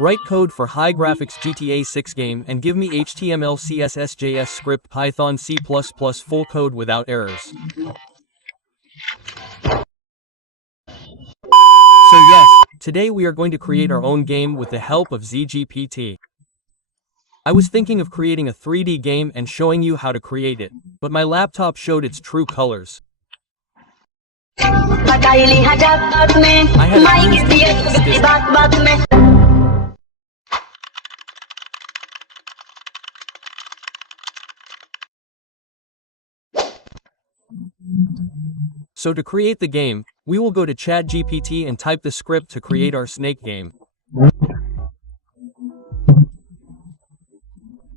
Write code for high graphics GTA 6 game and give me HTML CSS JS script Python C++ full code without errors. So yes, today we are going to create our own game with the help of ZGPT. I was thinking of creating a 3D game and showing you how to create it, but my laptop showed its true colors. I had So to create the game, we will go to ChatGPT and type the script to create our snake game.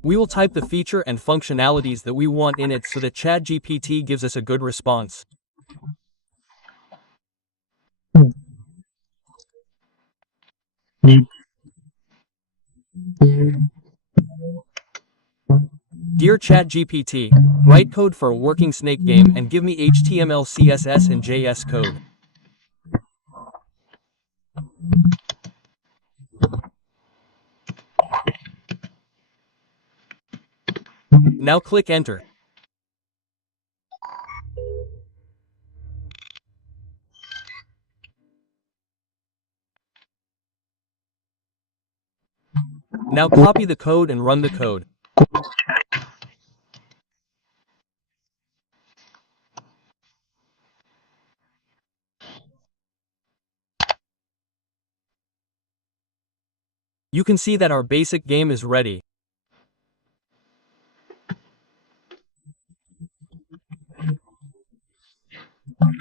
We will type the feature and functionalities that we want in it so that ChatGPT gives us a good response. Dear ChatGPT, write code for a working snake game and give me HTML, CSS and JS code. Now click enter. Now copy the code and run the code. You can see that our basic game is ready.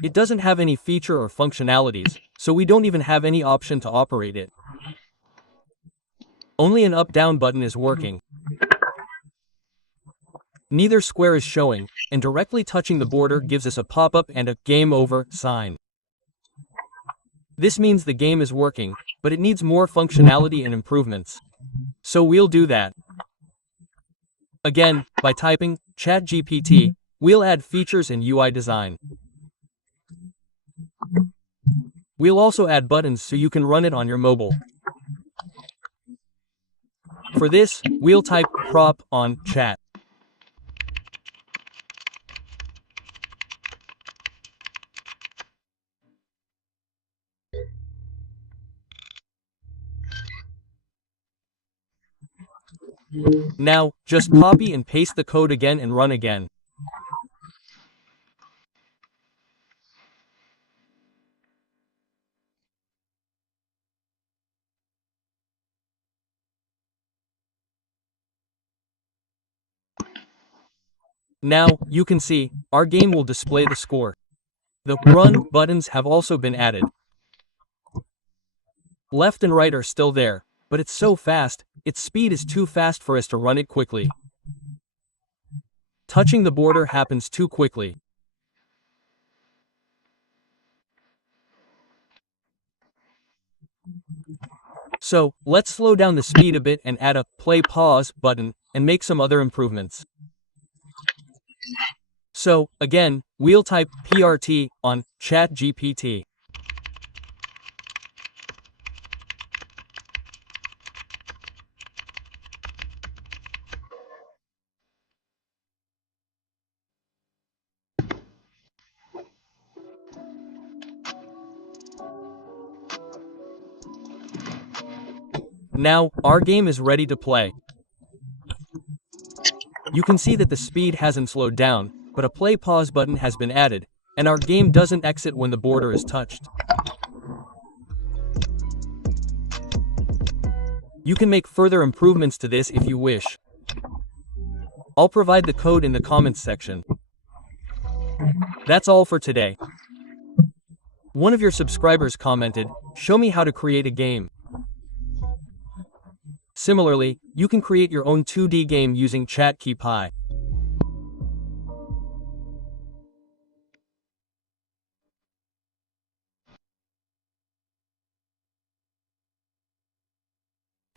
It doesn't have any feature or functionalities, so we don't even have any option to operate it. Only an up-down button is working. Neither square is showing, and directly touching the border gives us a pop-up and a game over sign. This means the game is working, but it needs more functionality and improvements. So we'll do that. Again, by typing ChatGPT, we'll add features and UI design. We'll also add buttons so you can run it on your mobile. For this, we'll type prop on chat. Now, just copy and paste the code again and run again. Now, you can see, our game will display the score. The run buttons have also been added. Left and right are still there, but it's so fast, its speed is too fast for us to run it quickly. Touching the border happens too quickly. So, let's slow down the speed a bit and add a play pause button and make some other improvements. So, again, we'll type PRT on ChatGPT. Now, our game is ready to play. You can see that the speed hasn't slowed down, but a play pause button has been added, and our game doesn't exit when the border is touched. You can make further improvements to this if you wish. I'll provide the code in the comments section. That's all for today. One of your subscribers commented, "Show me how to create a game." Similarly, you can create your own 2D game using ChatGPT.